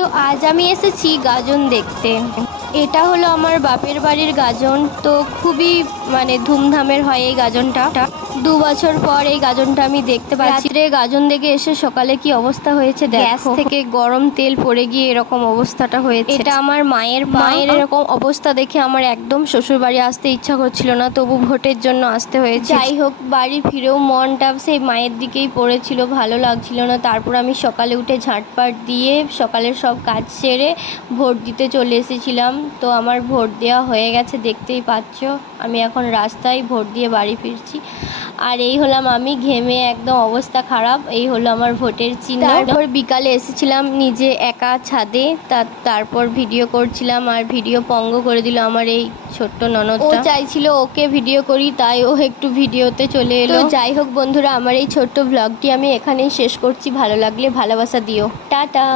তো আজ আমি এসেছি গাজন দেখতে। এটা হলো আমার বাপের বাড়ির গাজন। তো খুবই ধুমধামের হয় এই গাজনটা। 2 বছর পর এই গাজনটা আমি দেখতে পাচ্ছি। রাত্রে গাজন দেখে এসে সকালে কি অবস্থা হয়েছে, গ্যাস থেকে গরম তেল পড়ে গিয়ে এরকম অবস্থাটা হয়েছে। এটা আমার মায়ের এরকম অবস্থা দেখে আমার একদম শ্বশুর বাড়ি আসতে ইচ্ছা করছিল না, তবু ভোটের জন্য আসতে হয়েছে। যাই হোক, বাড়ি ফিরেও মনটা সেই মায়ের দিকেই পড়েছিল, ভালো লাগছিল না। তারপর আমি সকালে উঠে ঝাঁটপাট দিয়ে সকালের সব কাজ সেরে ভোট দিতে চলে এসেছিলাম। তো আমার ভোট দেওয়া হয়ে গেছে, দেখতেই পাচ্ছ। আমি এখন রাস্তায় ভোট দিয়ে বাড়ি ফিরছি। আর এই হলাম আমি, ঘেমে একদম অবস্থা খারাপ। এই হলো আমার ভোটের চিহ্ন। তারপর বিকালে এসেছিলাম নিজে একা ছাদে, তারপর ভিডিও করছিলাম। আর ভিডিও পঙ্গ করে দিল আমার এই ছোট্ট ননদটা। ও চাইছিল ওকে ভিডিও করি, তাই ও একটু ভিডিওতে চলে এলো। যাই হোক বন্ধুরা, আমার এই ছোট্ট ব্লগটি আমি এখানেই শেষ করছি। ভালো লাগলে ভালোবাসা দিও। টাটা।